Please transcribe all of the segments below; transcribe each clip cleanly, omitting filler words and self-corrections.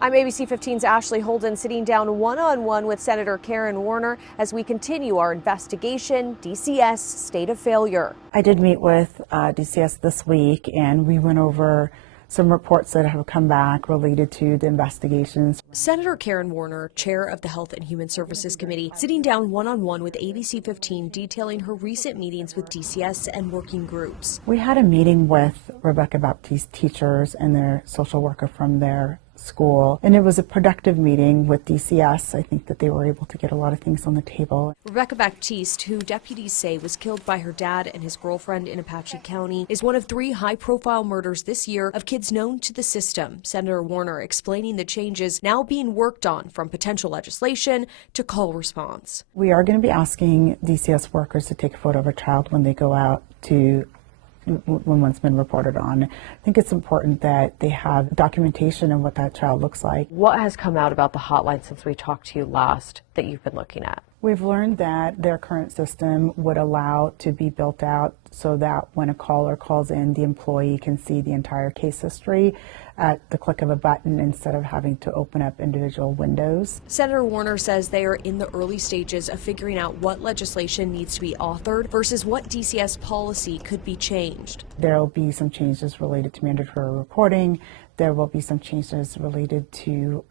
I'm ABC 15's Ashley Holden sitting down one-on-one with Senator Carine Werner as we continue our investigation, DCS state of failure. I did meet with DCS this week, and we went over some reports that have come back related to the investigations. Senator Carine Werner, chair of the Health and Human Services Committee, sitting down one-on-one with ABC 15, detailing her recent meetings with DCS and working groups. We had a meeting with Rebekah Baptiste teachers and their social worker from their school, and it was a productive meeting with DCS. I think that they were able to get a lot of things on the table. Rebekah Baptiste, who deputies say was killed by her dad and his girlfriend in Apache County, is one of 3 high-profile murders this year of kids known to the system. Senator Werner explaining the changes now being worked on, from potential legislation to call response. We are going to be asking DCS workers to take a photo of a child when they go out to when one's been reported on. I think it's important that they have documentation of what that child looks like. What has come out about the hotline since we talked to you last that you've been looking at? We've learned that their current system would allow to be built out so that when a caller calls in, the employee can see the entire case history at the click of a button instead of having to open up individual windows. Senator Werner says they are in the early stages of figuring out what legislation needs to be authored versus what DCS policy could be changed. There will be some changes related to mandatory reporting. There will be some changes related to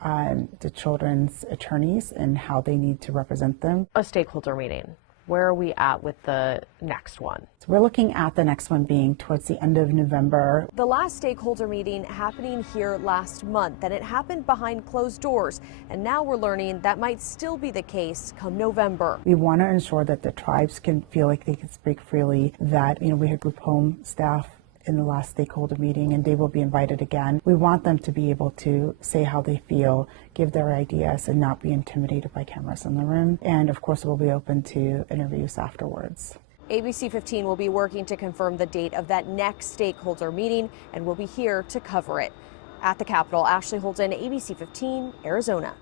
the children's attorneys and how they need to represent them. A stakeholder meeting. Where are we at with the next one? So we're looking at the next one being towards the end of November. The last stakeholder meeting happening here last month, and it happened behind closed doors. And now we're learning that might still be the case come November. We want to ensure that the tribes can feel like they can speak freely, that, we had group home staff in the last stakeholder meeting, and they will be invited again. We want them to be able to say how they feel, give their ideas, and not be intimidated by cameras in the room. And of course, we'll be open to interviews afterwards. ABC 15 will be working to confirm the date of that next stakeholder meeting, and we'll be here to cover it. At the Capitol, Ashley Holden, ABC 15, Arizona.